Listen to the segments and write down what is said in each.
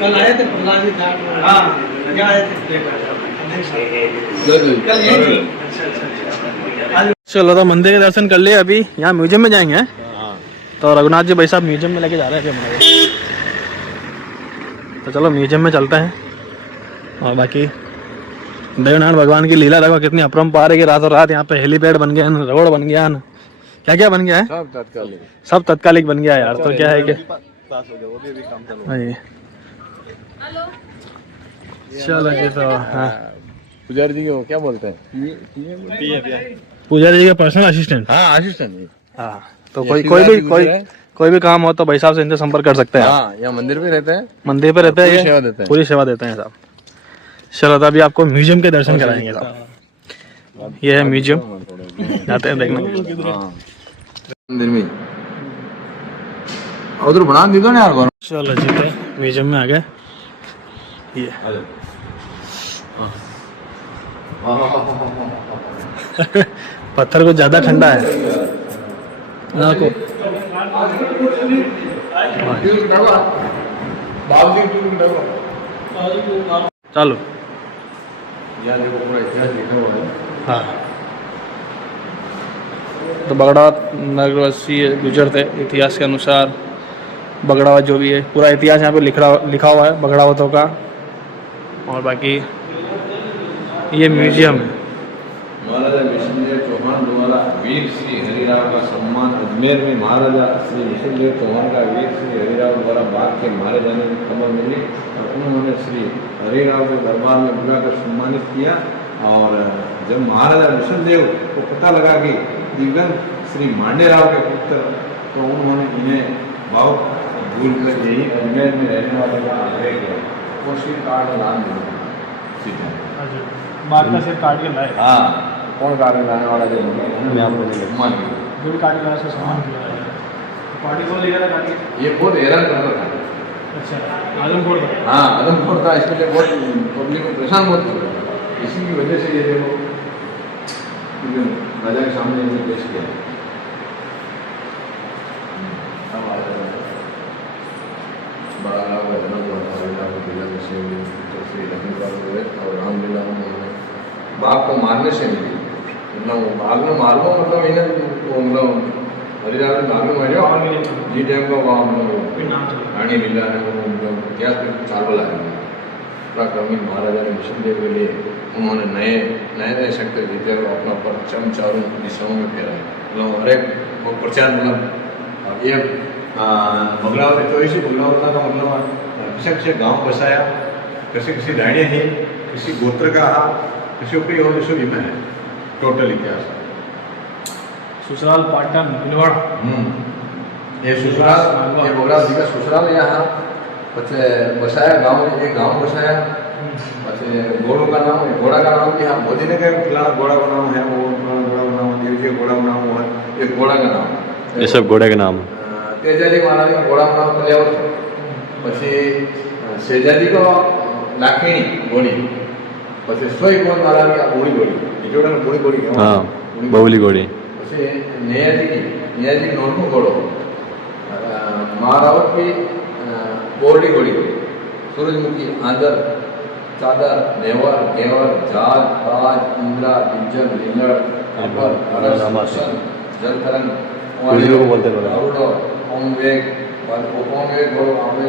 कल आए थे प्रहलाद जी घाट में। हाँ यहाँ आए थे चलो तो मंदिर के दर्शन कर लिए। अभी यहाँ म्यूजियम में जाएंगे। तो रघुनाथ जी भाई साहब म्यूजियम में लेके जा रहे हैं अभी हमारे। तो चलो म्यूजियम में चलते हैं। और बाकी देवनारायण भगवान की लीला देखो कितनी अपरंपार है कि रातों रात यहाँ पे हेलीपैड बन गया, रोड बन गया, क्या क्या बन गया है, सब तत्कालिक बन गया यार। तो क्या है कि चलो जी। तो हाँ पुजारी जी को क्या बोलते हैं? पुजारी जी का पर्सनल असिस्टेंट। हाँ असिस्टेंट। हाँ तो कोई भी काम हो तो भाई साहब से इनसे संपर्क कर सकते हैं। हाँ यहाँ मंदिर पे रहते हैं। मंदिर पे रहते हैं, पूरी सेवा देते हैं साहब। चलो तो अभी आपको म्यूजियम के दर्शन कराएंगे साहब। ये है म्यूजियम, जाते हैं देखने। मंदिर में उधर बना दी दो ना यार। चलो जी तो म्यूजियम में आ गए। ये पत्थर को ज्यादा ठंडा है। चलो हाँ तो बगड़ावत नगरवासी गुजर थे। इतिहास के अनुसार बगड़ावत जो भी है पूरा इतिहास यहाँ पे लिखा हुआ है बगड़ावतों का। और बाकी ये म्यूजियम है। महाराजा विष्णुदेव चौहान द्वारा वीर श्री हरिराव का सम्मान अजमेर में महाराजा श्री विष्णुदेव चौहान का वीर श्री हरिराव द्वारा बाघ के मारे जाने की खबर मिली और उन्होंने श्री हरिराव को दरबार में बुलाकर सम्मानित किया। और जब महाराजा विष्णुदेव को पता लगा कि दिग्गज श्री मांडेराव के पुत्र, तो उन्होंने इन्हें भाव भूल कर यही अजमेर में रहने वाले का आग्रह किया और श्री कार्ड लान दिया। बात का सिर्फ काट के लाए। हाँ कौन कार्ड लाने वाला जो भी काट के लाए से सामान किया पार्टी को ले गया था। ये बहुत हैरान कर रहा था। अच्छा आदमपुर का। हाँ आदमपुर था, इसके लिए बहुत पब्लिक को परेशान बहुत था। इसी की वजह से ये देखो राजा के सामने इसे पेश किया। बड़ा राव का जन्म हुआ था श्री लक्ष्मीपाल और रामलीला उन्होंने बाघ को मारने से मिली। मतलब बाघ ने मारो मतलब इन्हें मतलब हरिराव ने बाघ ने मारो जी टाइम का वहाँ रानी लीला ने मतलब इतिहास में चालू लाया। पराक्रमी महाराजा ने विष्णुदेव के लिए उन्होंने नए शक्ति जीते और अपना परचम चारों दिशाओं में फैलाया। मतलब हर एक प्रचार मतलब ये बगलावत चौसी बगलावता का मतलब किसी गांव बसाया, किसी राणी है, किसी गोत्र का हा, किसी कोई और जो इमे है टोटल इतिहास। ससुराल पाटन भिलवाड़ा। ये ससुराल ये बगलावत जी का ससुराल यहाँ पचे बसाया गांव, एक गांव बसाया। पचे घोड़ों का नाम घोड़ा का नाम यहाँ मोदी ने कहा फिलहाल घोड़ा का नाम है, वो घोड़ा का नाम है, घोड़ा का नाम है, एक घोड़ा का नाम, ये सब घोड़े के नाम। तेजाजी महाराज का घोड़ा का नाम कल्यावर था। પછી સેજાજી को लाखणी घोड़ी, પછી સોઈ કોણ महाराज की बूढ़ी घोड़ी, जोड़ा में बूढ़ी घोड़ी। हाँ बबुली घोड़ी। પછી नैयाजी नोटू घोड़ो, महारावत की बोरडी घोड़ी, सूरजमुखी, आंदर, चादर, नेवर, गेवर, जात, बाज, इंद्रा, बिज्जल, लीलड़, अपर, अरस, जलतरंग, आवड़ो, ओमवेग, ओमवेग घोड़ो आपने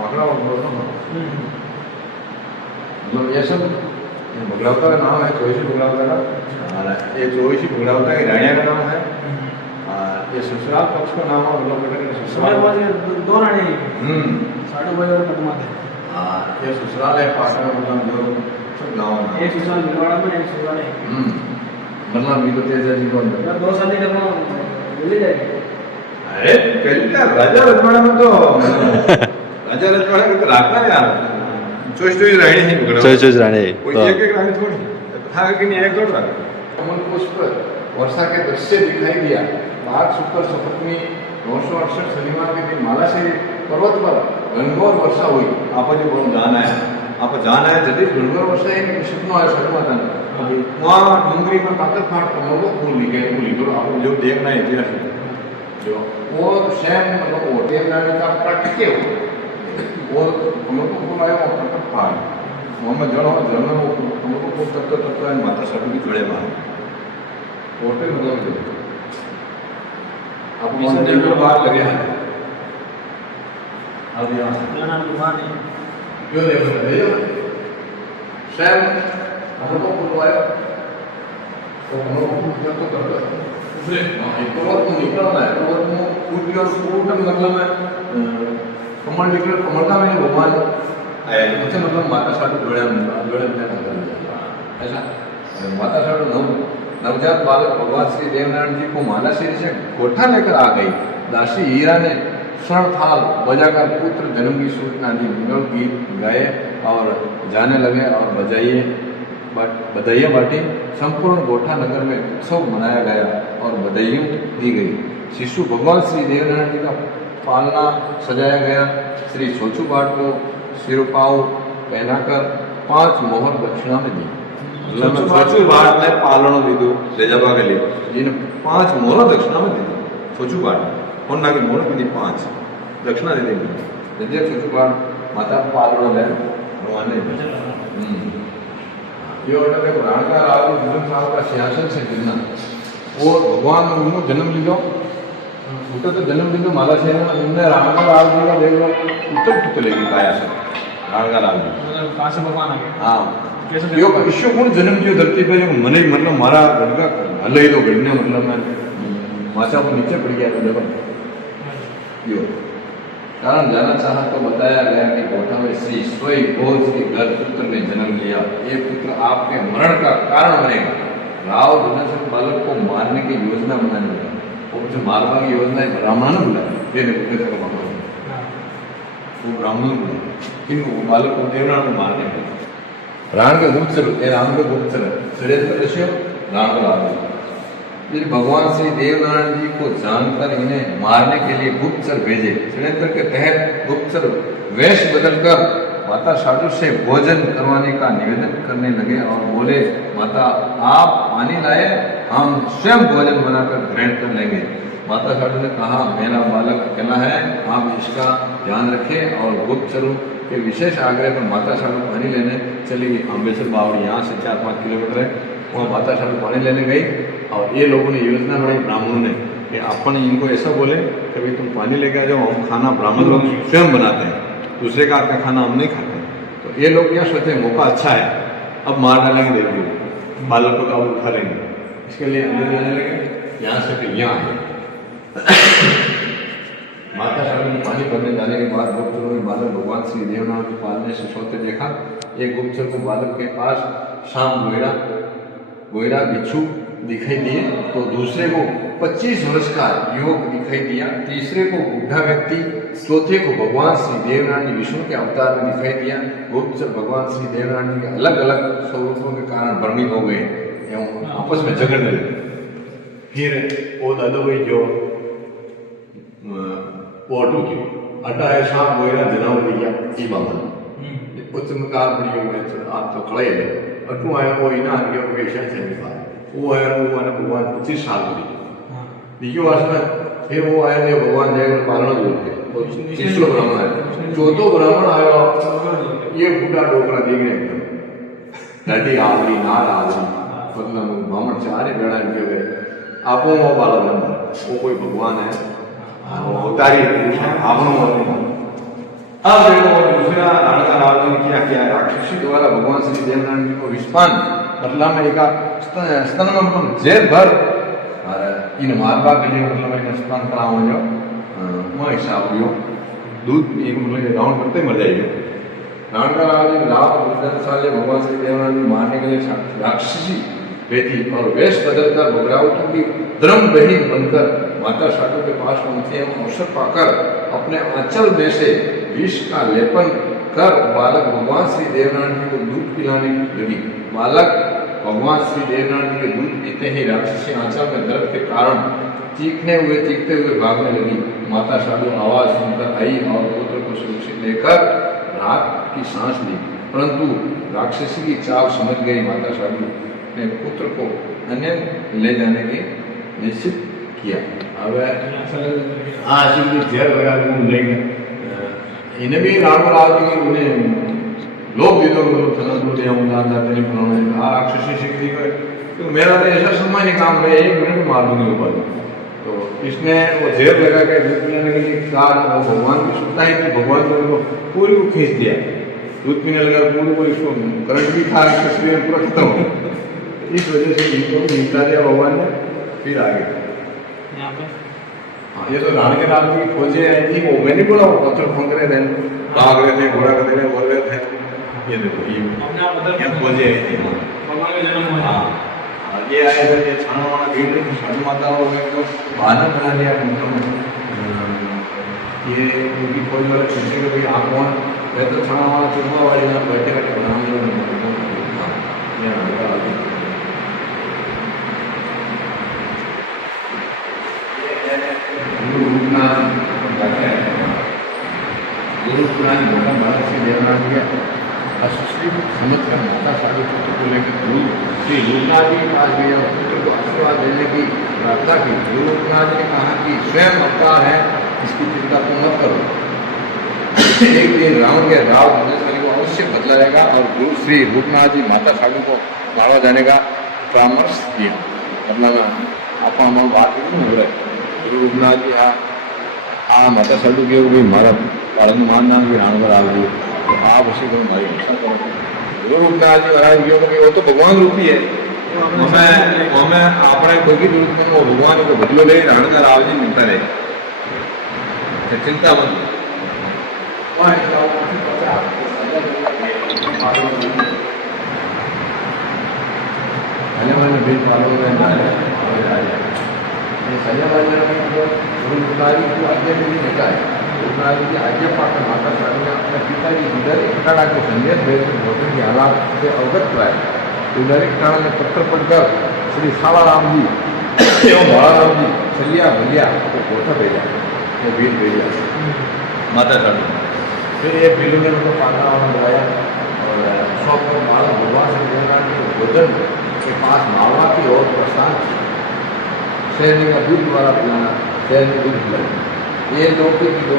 आंकड़ा बोलो ना। मतलब ये सब बगलावता का नाम है, चौसी बगलावता का। ये चौसी बगलावता की रानिया का नाम है। ये ससुराल पक्ष का नाम है मतलब दो रानी साढ़े बजे और कदमा थे। ये ससुराल है पाटन मतलब जो गाँव में एक ससुराल भिलवाड़ा में एक ससुराल है। मतलब भी तो तेजाजी को अंदर 2 साल के कदमा मिल जाएगी। अरे पहले राजा रजवाड़ा में तो राजा रजवाड़ा को तो रखना यार चोइस रानी ही चोइस रानी कोई एक रानी थोड़ी था कि नहीं एक दो रखा। कमल पुष्प वर्षा के दृश्य दिखाई दिया। बाघ शुक्र सप्तमी 968 शनिवार के दिन माला से पर्वत पर घनघोर वर्षा हुई। आप जो जाना है आप जाना है जब घनघोर वर्षा है कि सपनों है सटमाता वहाँ डूंगरी में काकत फाट कमल को फूल निकले तो आप जो देखना है इतिहास जो वो सेम मतलब वो देवनारायण का प्राकृतिक वो पहाड़ मोहम्मद जड़ हमको तत्व माता साधु की जुड़े मार होटल मतलब आप मंदिर में बाहर लगे हैं अब यहाँ क्यों देखो स्वयं हमको बुलवाया तो हमको पूछना तो करता है दूसरे एक बार तो निकलना है तो वो पूछ लिया पूछ मतलब मैं कमल निकल कमलता में भगवान आया उससे मतलब माता साधु जोड़े ऐसा माता साधु नवजात बालक भगवान श्री देवनारायण जी को माला से कोठा लेकर आ गई। दासी हीरा ने स्वर्ण थाल बजाकर पुत्र जन्म की सूचना दी। मंगल गीत गाए और जाने लगे और बधाइयाँ बांटी। संपूर्ण गोठा नगर में उत्सव मनाया गया और बधाइयाँ दी गई। शिशु भगवान श्री देवनारायण जी का पालना सजाया गया। श्री छोचू बाट को सिरपाव पहनाकर 5 मोहर दक्षिणा में दी। छोचू बाट ने पालनो दीधु रेजाबा के लिए जिन 5 मोहर दक्षिणा में दी। छोचू बाट और ना की मोहर की 5 दक्षिणा दे दी। यदि छोचू बाट माता पालनो ले भगवान ने ये ऑर्डर है पुराण का राज जन्म साहब का सिंहासन से गिरना वो भगवान ने उन्होंने जन्म लिया उतर तो जन्म लिया माला से इनने राम का राज जी का देख लो उत्तर पुत्र लेके पाया से राम का राज कहाँ से भगवान आ गए? हाँ यो ईश्वर कौन जन्म दियो धरती पे जो मने मतलब मारा गड़का हले तो गड़ने मतलब मैं माचा को नीचे पड़ गया तो देखो यो कारण जाना चाहा तो बताया गया कि गोठा में श्री स्वयं भोज के घर पुत्र ने जन्म लिया। ये पुत्र आपके मरण का कारण बनेगा। राव धनसर बालक को मारने की योजना बनाने लगा। वो जो मारने की योजना है ब्राह्मण ने बुलाया वो ब्राह्मण बुलाया किन्तु वो बालक को देवनारायण को मारने लगा। राण का गुप्तचर राम का गुप्तचर षड्यंत्र रचियो राम को लाभ फिर भगवान श्री देवनारायण जी को जानकर इन्हें मारने के लिए गुप्तचर भेजे। षड्यंत्र के तहत गुप्तचर वेश बदलकर माता साधु से भोजन करवाने का निवेदन करने लगे और बोले माता आप पानी लाए हम स्वयं भोजन बनाकर ग्रहण कर लेंगे। माता साधु ने कहा मेरा बालक अकेला है आप इसका ध्यान रखें और गुप्तचरों के विशेष आग्रह पर माता साधु पानी लेने चली गई। अम्बेसर बावड़ी यहाँ से 4-5 किलोमीटर है वहाँ माता साधु पानी लेने गई और ये लोगों ने योजना बनाई ब्राह्मणों ने कि अपन इनको ऐसा बोले कि भाई तुम पानी लेके आ जाओ हम खाना ब्राह्मण लोग स्वयं बनाते हैं दूसरे का आपका खाना हम नहीं खाते। तो ये लोग क्या सोचते हैं मौका अच्छा है अब मार डालेंगे देवी बालक को तो उठा लेंगे इसके लिए अंदर जाने लगे यहाँ से फिर यहाँ आए। माता साधु ने पानी भरने जाने के बाद गुप्तचरों ने बालक भगवान श्री देवनारायण को पालने से सोते देखा। एक गुप्तचर को बालक के पास शाम गोयरा बिच्छू दिखाई दिए तो दूसरे को 25 वर्ष का युवक दिखाई दिया। तीसरे को बूढ़ा व्यक्ति चौथे को भगवान श्री देवनारायण जी विष्णु के अवतार में दिखाई दिया। गुप्तचर भगवान श्री देवनारायण जी के अलग अलग स्वरूपों के कारण भ्रमित हो गए एवं आपस में झगड़ने लगे। फिर वो दादो भाई जो पोटू की अटा है शाम गोयरा जनावर दिया ई बाबा उच्च मकार बड़ी हो गए आप तो खड़े है अटू आया वो इना आ गया वेशन से निकाल वो आया वो मैंने भगवान 25 साल की बीजो वर्ष में फिर वो आया ने भगवान जय पालना जोड़ते तीसरो ब्राह्मण है चौथो ब्राह्मण आया ये बूढ़ा डोकरा दिख गया एकदम नटी आदमी नार आदमी मतलब ब्राह्मण 4 बेड़ा निकल गए आपो वो बालक नंबर वो कोई भगवान है अवतारी आपनो अब देखो दूसरा राणा राव ने किया राक्षसी द्वारा भगवान श्री देवनारायण जी को विस्पान मतलब में एक स्तन में मतलब जेर भर और इन मारबा के लिए मतलब एक स्नान कराओ जो मैं हिसाब लियो दूध एक मतलब रावण करते मर जाएगा। रावण का राव जी राव 10 साल भगवान श्री देवनारायण जी मारने के लिए राक्षसी बेटी और वेश बदलकर बगरावतों की धर्म बहन बनकर माता साधु के पास पहुंचे एवं अवसर पाकर अपने आंचल में से विष का लेपन कर बालक भगवान श्री देवनारायण जी को दूध पिलाने लगी। बालक भगवान श्री देवनारायण जी के दूध पीते ही राक्षसी आंचल में दर्द के कारण चीखते हुए भागने लगी। माता साधु आवाज सुनकर आई और पुत्र को सुरक्षित लेकर रात की सांस ली परंतु राक्षसी की चाल समझ गई। माता साधु ने पुत्र को अन्य ले जाने की निश्चित किया। अब हाँ शिव जी जेल लगा लेंगे इन्हें भी राम राव जी उन्हें लोग भी तो लोग तनदुरुस्त या उन्नत नहीं बनाने राक्षसी शक्ति को तो मेरा तो ऐसा सामान्य काम है, 1 मिनट में मार दूंगी ऊपर। तो इसने वो जेब लगा के दूध पिलाने के लिए कहा, वो भगवान की सुनता है कि भगवान ने उनको पूरी को खींच दिया, दूध पीने लगा पूरी को, इसको करंट भी था, इसका शरीर पूरा खत्म हो गया। इस वजह से इनको निपटा दिया भगवान ने, फिर आगे यहाँ पे हाँ, ये तो रानी के नाम की खोजे आई थी, वो मैंने बोला वो पत्थर फेंक रहे थे, भाग रहे थे, घोड़ा कर रहे बोल रहे थे, ये देखो ये खोजे आई थी भगवान का जन्म हुआ। हाँ, ये आए थे, ये छाना वाना भीड़ नहीं, साधु माताओं ने तो बहाना बना दिया ये उनकी खोज वाले पूछे कि भाई आप कौन, मैं तो छाना वाला चुनवा वाले यहाँ बैठे बैठे बना गुरु पुरानी मोटा भारत से देवनाथ गया अश्री समझ कर माता साधु पुत्र को लेकर गुरु श्री लोकनाथ जी के पास गया, पुत्र को आशीर्वाद देने की प्रार्थना की। गुरु लोकनाथ जी ने कहा कि स्वयं अवतार है, इसकी चिंता तो न करो, एक दिन रावण के राव को अवश्य बदलाएगा। और गुरु श्री लोकनाथ जी माता साधु को मारवा जाने का परामर्श दिया। मतलब आप बात नहीं हो रहा है, गुरु लोकनाथ जी हाँ माता साधु के भाई मारा पालन मानना भी रावण पर आ गई, तो आप उसी को हमारी रक्षा करो। गुरु लोकनाथ जी महाराज वो तो भगवान रूपी है, हमें अपने कोई की जरूरत नहीं, वो भगवान को बदलो ले, रावण का राव जी मिलता रहे, चिंता मत। आज्ञा पाकर माता साधु ने अपने पिताजी उधर खटाड़ा के संदेश भेज भोजन के हालात से अवगत कराए। उधर खटाड़ा ने पत्थर पढ़कर श्री सालाराम जी एवं भाड़ाराम जी सलिया भलिया को गोथा भेजा, बीज भेजा माता साधु। फिर एक बिल्लू ने उनको पाना वाना बुलाया और शौक पर माला भगवान से देवनाथ के भोजन के पास मालवा की ओर प्रस्थान किया। शेरनी का दूध द्वारा पिलाना, शेरनी दूध पिलाना, ये दो की दो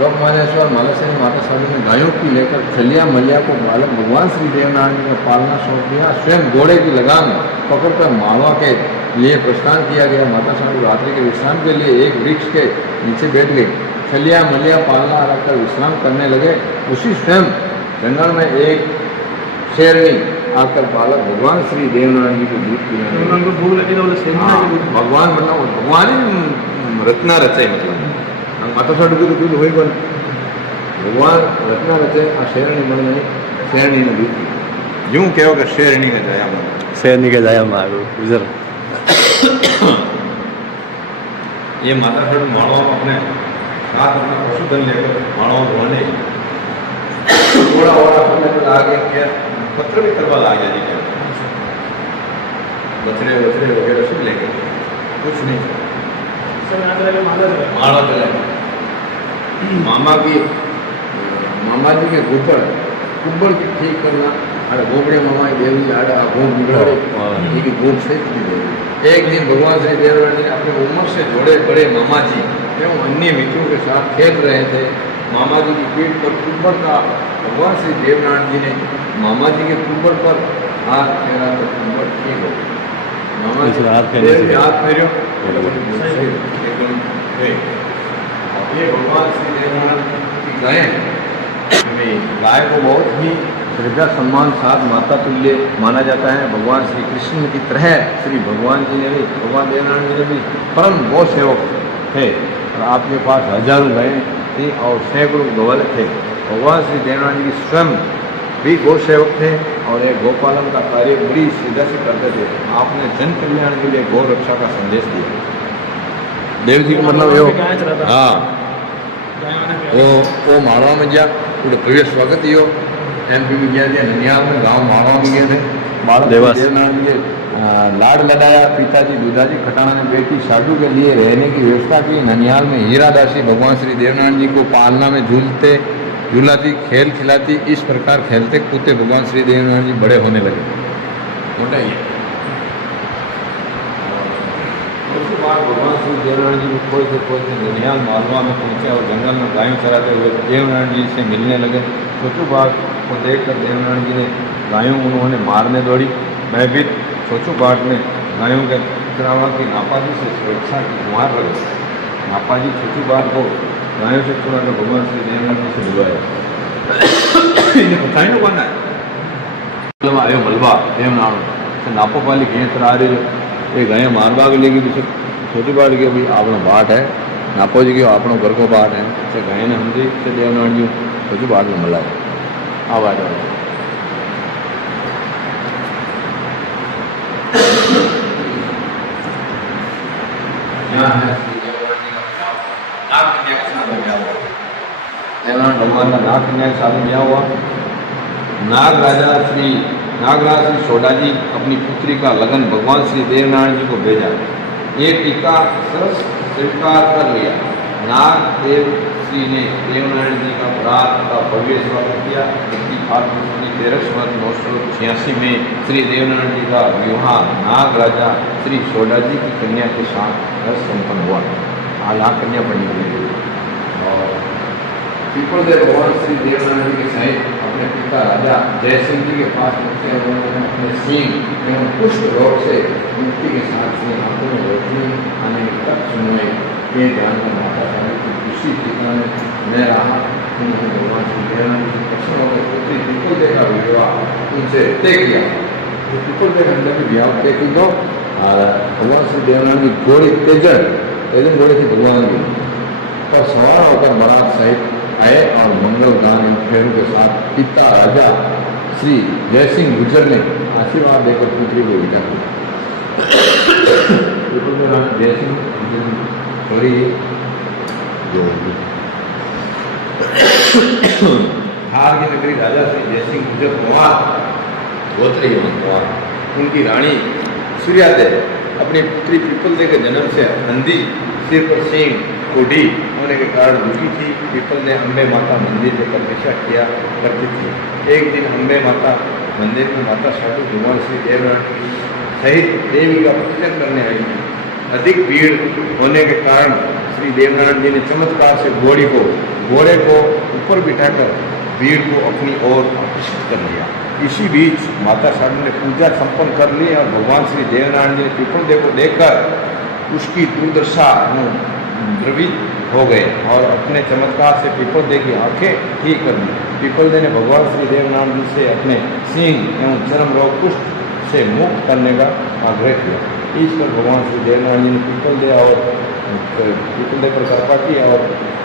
लोकमान्येश्वर मालासेन माता साधु ने गायों की लेकर छलिया मलिया को बालक भगवान श्री देवनाथ जी ने पालना सौंप दिया। स्वयं घोड़े की लगाम पकड़कर मालवा के लिए प्रस्थान किया गया। माता साधु रात्रि के विश्राम के लिए एक वृक्ष के नीचे बैठ गए। छलिया मलिया पालना रखकर विश्राम करने लगे। उसी स्वयं जंगल में एक शेरनी आकर बालक भगवान श्री देवनाथ जी को दूध पिलाने भगवान मतलब भगवान ही रत्ना रचे, मतलब माता साधु को दूध हुई बन भगवान रत्ना रचे आ शेरनी बन गई, शेरनी ने दूध यूं कहो कि शेरनी के जया मन, शेरनी के जाया मारो गुजर। ये माता साधु माड़वा अपने साथ अपना पशुधन लेकर माड़वा धोने थोड़ा और अपने ला गया, पत्थर भी करवा ला गया जी, बछड़े बछड़े वगैरह सब लेकर कुछ नहीं माड़ा चला। मामा जी के ऊपर कुंबल की ठीक करना, अरे गोबड़े मामा देवी आड़ा घूम बिगड़े की घूम से एक दिन भगवान श्री देवनाथ जी अपने उम्र से जोड़े बड़े मामा जी एवं अन्य मित्रों के साथ खेल रहे थे। मामा जी की पीठ पर कुंबल का भगवान श्री देवनाथ जी ने मामा जी के कुंबल पर हाथ फेरा तो कुंबल ठीक हो गया। मामा जी हाथ फेरो एकदम। ये भगवान श्री देवनाथ की गाय को बहुत ही श्रद्धा सम्मान साथ माता तुल्य माना जाता है। भगवान श्री कृष्ण की तरह श्री भगवान जी ने भी, भगवान देवनाथ जी ने भी परम गौ सेवक थे और आपके पास हजारों गायें थी और सैकड़ों गौवल थे। भगवान श्री देवनाथ जी की स्वयं भी गौ सेवक थे और एक गौपालन का कार्य बड़ी श्रद्धा से करते थे। आपने जन कल्याण के लिए गौ रक्षा का संदेश दिया। देव जी का मतलब यो हाँ वो मारवा में गया, पूरे भव्य स्वागत यो MP में गया दिया, ननियाल में गांव मारवा में गए थे। देवनाथ जी लाड लडाया। पिताजी दुदाजी खटाना ने बेटी साधु के लिए रहने की व्यवस्था की। ननियाल में हीरा दासी भगवान श्री देवनाथ जी को पालना में झूलाती, खेल खिलाती। इस प्रकार खेलते कूदते भगवान श्री देवनाथ जी बड़े होने लगे। मोटा ही चौथी बार भगवान श्री देवनारायण जी को खोजते ननिहाल मालवा में पहुंचे और जंगल में गायों चराते हुए देवनारायण जी से मिलने लगे। चौथी बार को देखकर देवनारायण जी ने गायों उन्होंने मारने दौड़ी। भयभीत चौथी बार ने गायों के चरावा की नापाजी से सुरक्षा की गुहार लगी। नापाजी चौथी बार को गायों से छुड़ा कर भगवान श्री देवनारायण जी से बुलाया। इन्हें बताई ना बनना है आयो मलबा देवनारायण नापो वाली गें चरा रही ये गाय मारवा के लेगी तो छोटी बात की भाई आपनो बाट है नापो जी की आपनो घर को बाट है से गाय ने हमसे से देवनारायण जी छोटी बात में मला है आवाज देवनारायण भगवान का नाग कन्या के साथ ब्याह हुआ। नागराज श्री सोडा जी अपनी पुत्री का लगन भगवान श्री देवनारायण जी को भेजा। ये टीका सरस स्वीकार कर लिया। नागदेव श्री ने देवनारायण जी का प्रात का भव्य स्वागत किया। 1386 में श्री देवनारायण जी का विवाह नागराजा श्री सोडा जी की कन्या के साथ संपन्न हुआ। यहाँ कन्या पढ़नी पड़ेगी। और पीपल देव भगवान श्री देवनारायण जी के सहित अपने पिता राजा जयसिंह जी के पास पहुंचे। उन्होंने अपने सींग एवं पुष्ट रोग से मुक्ति के साथ अपनी आंखों में रोशनी आने तक सुनवाई। ये ध्यान कर माता रानी की खुशी ठिकाने में रहा। उन्होंने भगवान श्री देवनारायण जी प्रसन्न होकर पुत्री पीपल देव का विवाह उनसे तय किया। पीपल देव के अंदर भी विवाह तय की दो। भगवान श्री देवनारायण की घोड़ी तेजन घोड़े थी भगवान की पर सवार होकर बारात सहित आए और मंगल गान फेरों के साथ पिता राजा श्री जयसिंह गुजर ने आशीर्वाद देकर पुत्री को विदा किया। जयसिंह सॉरी हार की नगरी राजा श्री जयसिंह गुजर कुमार गोत्री कुमार उनकी रानी सूर्यादेव अपनी पुत्री पीपल देव के जन्म से अंधी सिर पर सिंह कोढ़ी होने के कारण दुखी थी। पीपल ने अम्बे माता मंदिर में प्रतिष्ठा किया करती थी। एक दिन अम्बे माता मंदिर में माता साधु भगवान श्री देवनारायण सहित देवी का पूजन करने आई थी। अधिक भीड़ होने के कारण श्री देवनारायण जी ने चमत्कार से घोड़े को ऊपर बिठाकर भीड़ को अपनी ओर आकर्षित कर लिया। इसी बीच माता साधु ने पूजा संपन्न कर ली और भगवान श्री देवनारायण जी ने पीपल देव को देखकर उसकी दुर्दशा द्रवित हो गए और अपने चमत्कार से पीपल देव की आंखें ठीक कर दी। पीपल देव ने भगवान श्री देवनारायण जी से अपने सिंह एवं चरम रोग कुष्ठ से मुक्त करने का आग्रह किया। इस पर भगवान श्री देवनारायण जी ने पीपल देव पर कृपा की और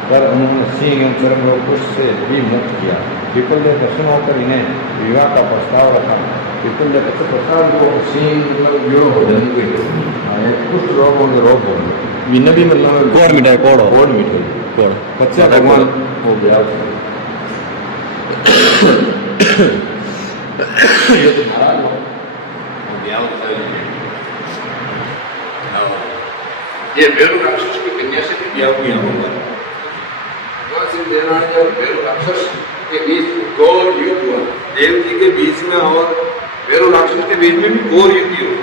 पर उन्होंने सिंह एवं चरम रोग कुष्ठ से भी मुक्त किया। पीपल देव प्रसन्न होकर इन्हें विवाह का प्रस्ताव रखा। पीपल देव प्रस्ताव को सिंह जुड़ो हो जाएंगे कुष्ठ रोग होंगे रोग होंगे विन भी मतलब कोड़ मिठाई कोड़ मिठाई कोड़ बच्चा भगवान हो गया। ये तो नाराज हो गया ये बेरू राक्षस की कन्या से भी ब्याह किया होगा। भगवान श्री देवनारायण जी और बेरू राक्षस के बीच घोर युद्ध हुआ। देव जी के बीच में और बेरू राक्षस के बीच में भी घोर युद्ध हुआ।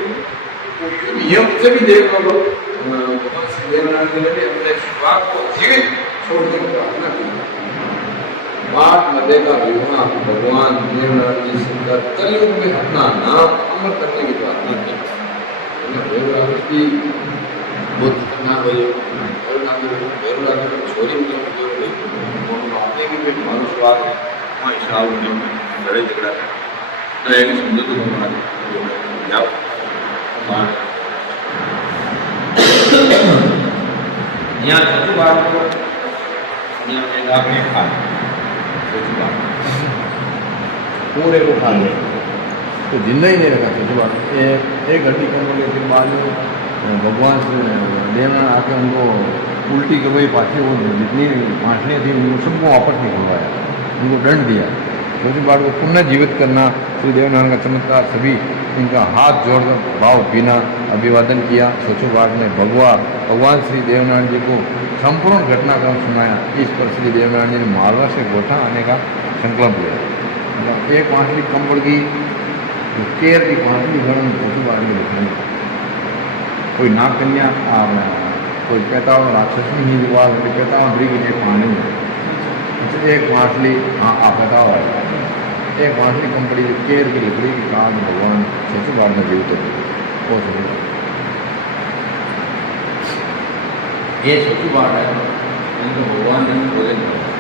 नियम से भी देख लो भगवान श्री देवनारायण जी ने भी अपने स्वाग को जीवित छोड़ने की प्रार्थना की। बात मध्य का विवाह भगवान देवनारायण जी से कलयुग में अपना नाम अमर करने की प्रार्थना की। बेरू राक्षस की बहुत खतरनाक हुई और छोरी में अपने की भी मानो स्वाद है वहाँ हिसाब लड़ाई झगड़ा है तो एक समझो तो जाओ यहाँ छठी बात को आपने खा छठी बात पूरे को खा लिया तो जिंदा ही नहीं रखा छठी बात एक घंटी करने के फिर बाद में भगवान से देवनारायण आके उनको उल्टी के वही पाछे वो जितनी पाँचने थी उनको सबको वापस निकलवाया उनको दंड दिया। छठी बात को पुनः जीवित करना श्री देवनारायण का चमत्कार सभी इनका हाथ जोड़कर भाव पीना अभिवादन किया। छठी बात ने भगवान श्री देवनारायण जी को संपूर्ण घटनाक्रम सुनाया। इस पर श्री देवनारायण जी ने मालवा से गोठा आने का संकल्प लिया। मतलब एक पाँचली कम पड़ गई केर की पाँचली गण छठी बात में दिखाई कोई नाग कन्या कोई कहता हो राक्षस नहीं विवाह कोई कहता हो ड्री के पानी एक माछली हाँ आप बताओ एक माछली कंपनी केर की लकड़ी की काम भगवान सबसे बार में जीवित हो ये छोटी बात है उनको भगवान ने भोजन करा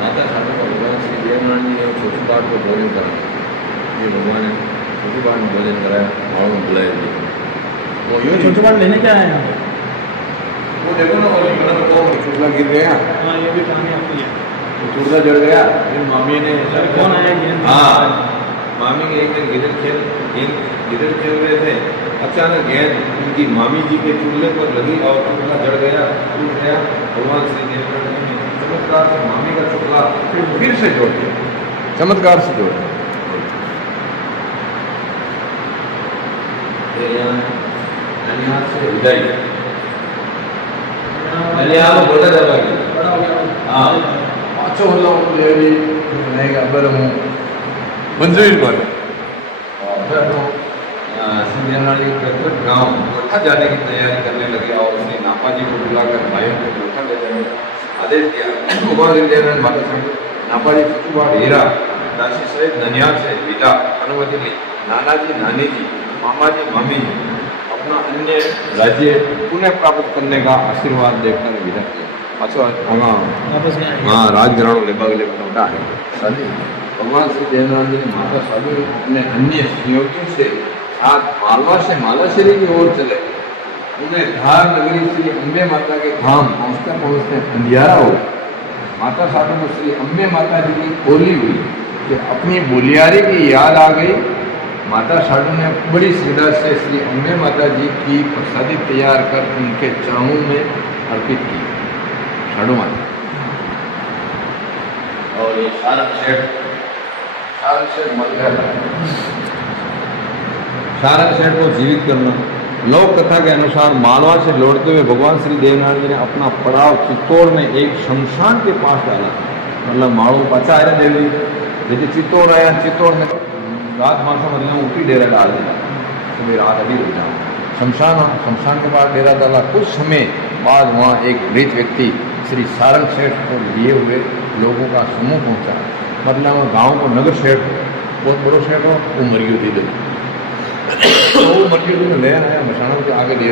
माता साधु भगवान श्री देवनारायण जी ने छोटी बात को भोजन करा ये भगवान ने छोटी बात में भोजन कराया माओ में बुलाया वो यूँ छोटी बात लेने क्या आए हैं? वो देखो ना वो चूड़ा गिर गया हाँ ये भी कहानी आपकी है। चूड़ा जड़ गया फिर मामी ने कौन आया गेंद? हाँ मामी के एक दिन गिरर खेल रहे थे अचानक गेंद उनकी मामी जी के चूल्हे पर लगी और चूल्हा जड़ गया टूट गया भगवान श्री देवनारायण जी ने चमत्कार से मामी का चूल्हा फिर से जोड़ दिया चमत्कार से जोड़ दिया यहाँ से विदाई यहाँ बोला जा बड़ा हो गया। हाँ पाँचों मतलब लेडी नहीं अबर हूँ मंजूरी पर गाँव गोरखा जाने की तैयारी करने लगे और उसने नापा जी को बुलाकर भाइयों को गोरखा ले जाने का आदेश दिया कुमार माता साहब नापा जी फुटुबाड़ हीरा दासी सहित ननियाल से विदा अनुमति ली नाना जी नानी जी मामा जी मामी जी अपना अन्य राज्य पुनः प्राप्त करने का आशीर्वाद देकर विदा किया अच्छा वापस में आएंगे। हाँ राजघराणों लेबा लौटा है शादी भगवान श्री देवनारायण जी ने माता साधु अपने अन्य सहयोगियों से साथ मालवा से मालाश्री की ओर चले उन्हें धार नगरी श्री अम्बे माता के धाम पहुँचते अंधियारा हो माता साधु को श्री अम्बे माता जी की होली हुई कि अपनी बोलियारी की याद आ गई माता साधु ने बड़ी श्रद्धा से श्री अम्बे माता जी की प्रसादी तैयार कर उनके चरणों में अर्पित की साधु माता और ये सारंग सेठ मर गया सारंग सेठ को जीवित करना लोक कथा के अनुसार मालवा से लौटते हुए भगवान श्री देवनारायण जी ने अपना पड़ाव चित्तौड़ में एक शमशान के पास डाला मतलब माड़ो पाचा आया देवी जैसे चित्तौड़ आया चित्तौड़ में रात मासा मतलब ऊपरी डेरा डाल दिया तो मेरी रात अभी रुक जाओ शमशान के पास डेरा डाला कुछ समय बाद वहाँ एक मृत व्यक्ति श्री सारंग सेठ को लिए हुए लोगों का समूह पहुँचा मतलब गांव को नगर सेठ बहुत बड़ो सेठ हो वो मरी हुई थी तो वो मरी हुई में ले आया मशानों के आगे दे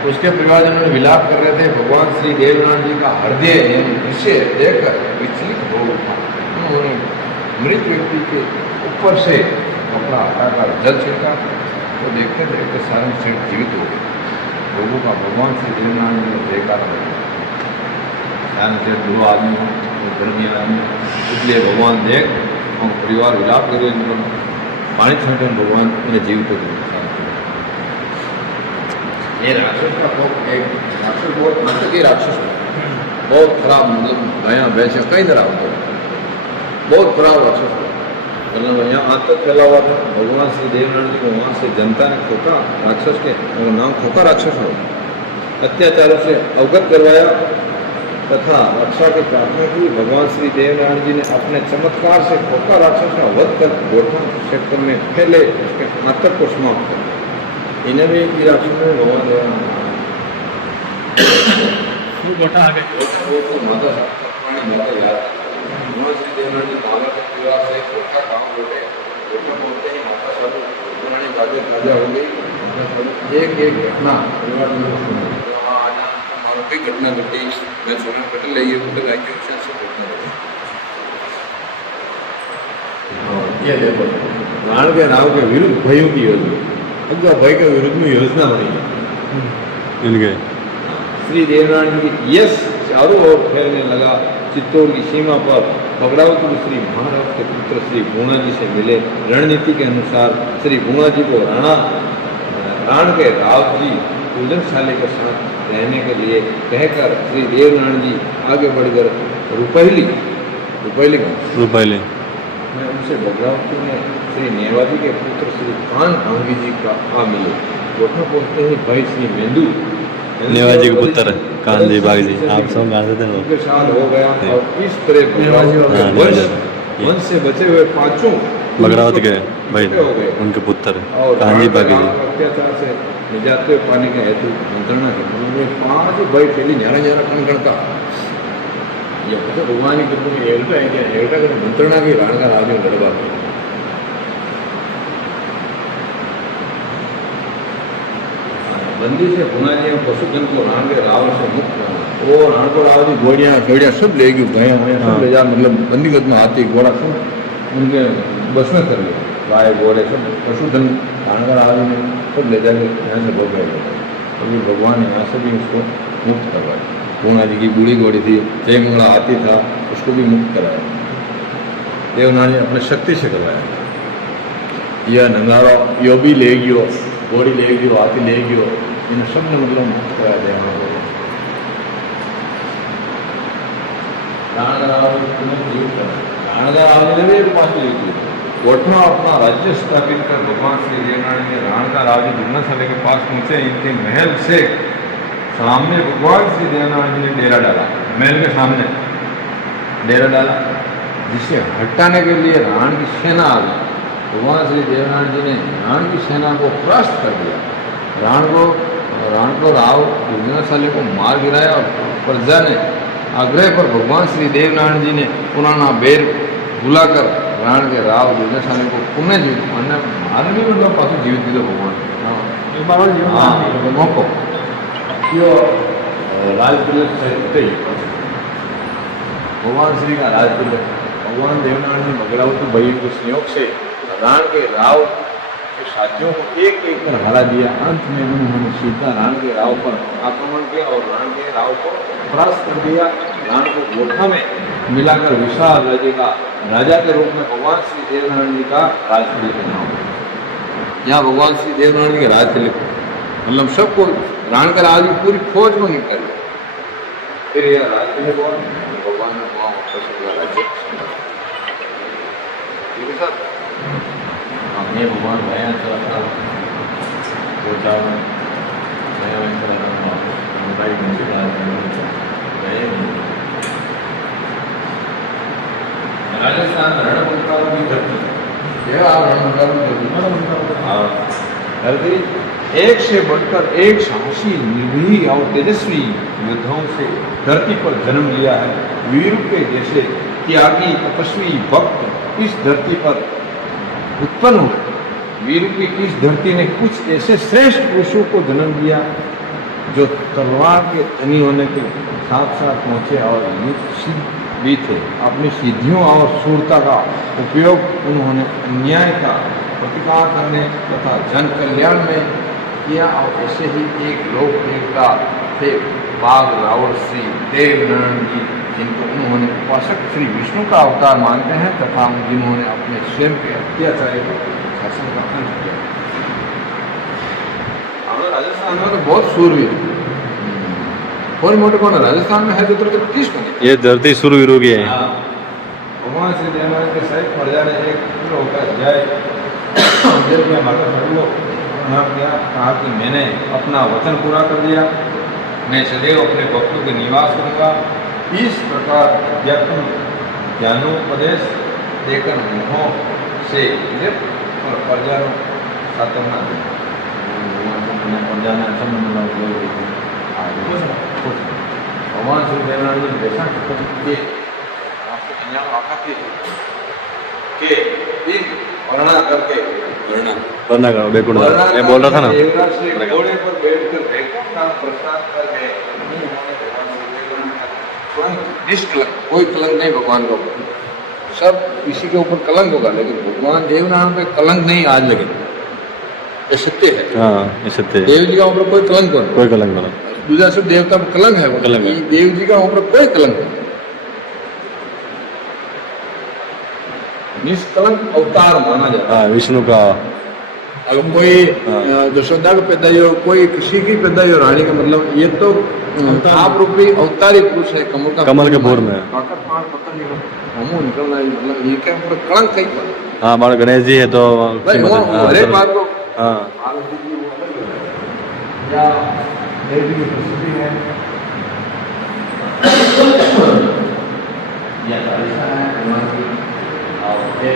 तो उसके परिवारजनों ने विलाप कर रहे थे भगवान श्री देवनारायण जी का हृदय दृश्य देखकर विचलित हो उठा उन्होंने मृत व्यक्ति के ऊपर से कपड़ा हटाकर जल छिड़का तो देखते देखते सारंग सेठ जीवित हो गए लोगों का भगवान श्री देवनारायण जी ने जयकार किया सारंग सेठ बुरो आदमी हो धर्मी आदमी इसलिए भगवान देख और परिवार विलाप करे पानी छींटे भगवान उन्हें जीवित हो गए ये राक्षस का एक राक्षस बहुत नाटकीय राक्षस है बहुत खराब मतलब भया वैसे कई तरह होता बहुत खराब राक्षस है मतलब यहाँ आतंक फैला हुआ था भगवान श्री देवनारायण जी को वहाँ से जनता ने खोका राक्षस के नाम खोका राक्षस हो अत्याचारों से अवगत करवाया तथा रक्षा की प्रार्थना की भगवान श्री देवनारायण जी ने अपने चमत्कार से खोका राक्षस का वध कर गोरखा क्षेत्र में फैले उसके आतंक को समाप्त कर इन्हें भी राक्षस में भगवान गोटा आ गए माता माता याद भगवान श्री देवनारायण जी माला के परिवार से गोरखा गाँव लौटे गोरखा पहुँचते ही माता साधु पुरानी बातें ताजा हो गई एक एक घटना परिवार में कई घटना घटी मैं सोना पटेल है ये पटेल आई से घटना ये देखो नारायण के राव के विरुद्ध भयों की योजना अगवा भय के विरुद्ध में योजना बनी है इनके श्री देवनारायण जी की यश चारों ओर फैलने लगा चित्तौड़ की सीमा पर बगड़ावत श्री महाराज के पुत्र श्री गुणा जी से मिले रणनीति के अनुसार श्री गुणा जी को राण के राव जी पूजनशाली के साथ रहने के लिए कहकर श्री देवनारायण जी आगे बढ़कर रुपैली में उनसे बगड़ावती में श्री नेवाजी के पुत्र श्री कान भांगी जी का आ मिले गोठा पहुँचते ही भाई श्री मेंदू नेवाजी के पुत्र कांजी बाग जी आप सब गाते थे लोग साल हो गया और इस तरह वंश से बचे हुए पांचों बगड़ावत के भाई हो गए उनके पुत्र और कांजी बागी राम जी के अत्याचार से निजात पाने के हेतु मंत्रणा की उन्होंने 5 भाई पहली न्यारा न्यारा कण कण का ये मतलब भगवान की कृपा में एकटा है क्या एकटा कर मंत्रणा की राण का आदमी लड़वा बंदी से पुना जी पशुधन को राण के रावण से मुक्त करना वो राण को रावण की घोड़ियाँ घोड़ियाँ सब ले गई गाय सब ले जा मतलब बंदीगत में हाथी घोड़ा सब उनके बस में कर लिया गाय घोड़े सब पशुधन राण का रावण ने सब ले जाके यहाँ से भोग गए तो ये भगवान यहाँ से भी उसको मुक्त करवाए पूना जी की बूढ़ी घोड़ी थी जय मंगला हाथी था उसको भी मुक्त कराया देवनाथ ने अपने शक्ति से करवाया यह नंगारा यो भी ले गयो घोड़ी ले गयो हाथी ले गयो इन सब ने मतलब मुक्त कराया देवनाथ को राणा ने भी पास ले गई कोठरा अपना राज्य स्थापित कर भगवान श्री देवनारायण ने राण का राज्य जिम्नासाले के पास पहुंचे इनके महल से सामने भगवान श्री देवनारायण ने डेरा डाला महल के सामने डेरा डाला जिसे हटाने के लिए राण की सेना आ गई भगवान श्री देवनारायण जी ने राण की सेना को परास्त कर दिया राण को राव जिम्नासाले को मार गिराया और प्रजा ने आग्रह पर भगवान श्री देवनारायण जी ने पुराना बेर बुलाकर राण के राव जिम्नासाले को पुनः जीवित मारने भी मतलब पास जीवित दिया भगवान हाँ मौको क्यों लाल तिलक से गई भगवान श्री का लाल तिलक भगवान देवनारायण ने बगड़ावती भाई के संयोग से राण के राव के साथियों को एक एक कर हरा दिया अंत में उन्होंने सीधा राण के राव पर आक्रमण किया और राण के राव को परास्त कर दिया राण को गोरखा में मिलाकर विशाल राज्य का राजा के रूप में भगवान श्री देवनारायण जी का राजतिलक बना यहाँ भगवान श्री देवनारायण जी के राजतिलक मतलब सबको राण का राज की पूरी फौज को निकल फिर यह राजतिलक भगवान ने राज्य ठीक है सर ये भगवान भया चला था दो चार नया चला था भाई राजस्थान रणबंकारों की धरती एक से बढ़कर एक साहसी निर्भीक और तेजस्वी योद्धाओं से धरती पर जन्म लिया है वीर के जैसे त्यागी तपस्वी भक्त इस धरती पर उत्पन्न हुए वीर की इस धरती ने कुछ ऐसे श्रेष्ठ पुरुषों को जन्म दिया जो तलवार के धनी होने के साथ साथ पहुँचे और सिद्ध भी थे अपनी सिद्धियों और शूरता का उपयोग उन्होंने अन्याय का प्रतिकार करने तथा जन कल्याण में किया और ऐसे ही एक लोक देवता थे बाघ रावण श्री देवनारायण जी जिनको उन्होंने उपासक श्री विष्णु का अवतार मानते हैं तथा जिन्होंने अपने स्वयं के अत्याचारी को शासन का अंत किया हमारे राजस्थान में तो बहुत सूरवीर और मोटे कौन राजस्थान में है जो तो 30 बने ये धरती सूरवीरों की है भगवान श्री देवनारायण के सहित प्रजा ने एक पुत्र होकर जय माता किया कहा कि मैंने अपना वचन पूरा कर दिया मैं सदैव अपने भक्तों के निवास करूँगा इस प्रकार ज्ञानोपदेश देकर मुखों से और प्रजा सातवना प्रजा ने भगवान श्री देवनारायण जी ने के इन वर्णना करके वरना करो बेकुंड मैं बोल रहा था ना घोड़े पर बैठकर बैकुंठ का प्रसाद कर गए निष्कलंक कोई कलंक नहीं भगवान के ऊपर सब किसी के ऊपर कलंक होगा लेकिन भगवान देवनारायण पे कलंक नहीं आज लगे ये सत्य है हाँ ये सत्य है देव जी का ऊपर कोई कलंक नहीं कोई कलंक नहीं दूसरा सब देवता पर कलंक है कलंक है। देव जी का ऊपर कोई कलंक नहीं निष्कलंक अवतार माना जाता है हाँ विष्णु का अगर कोई यशोदा का पैदाई हो कोई किसी की पैदाई हो रानी का मतलब ये तो आप रूपी अवतारी पुरुष है कमल के भोर में हमू निकलना है मतलब ये क्या ऊपर कलंक कहीं पर हाँ हमारा गणेश जी है तो भाई वो हरेक बात को हाँ पार्वती जी वो अलग है या देवी की प्रसिद्धि है या ऐसा है भगवान की और ये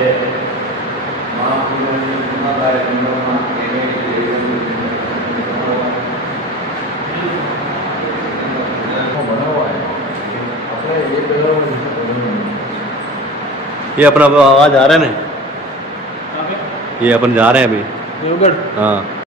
बना हुआ है अपने ये कलर ये अपना आवाज आ रहा है ना, कहाँ पे? ये अपन जा रहे हैं अभी। देवगढ़। हाँ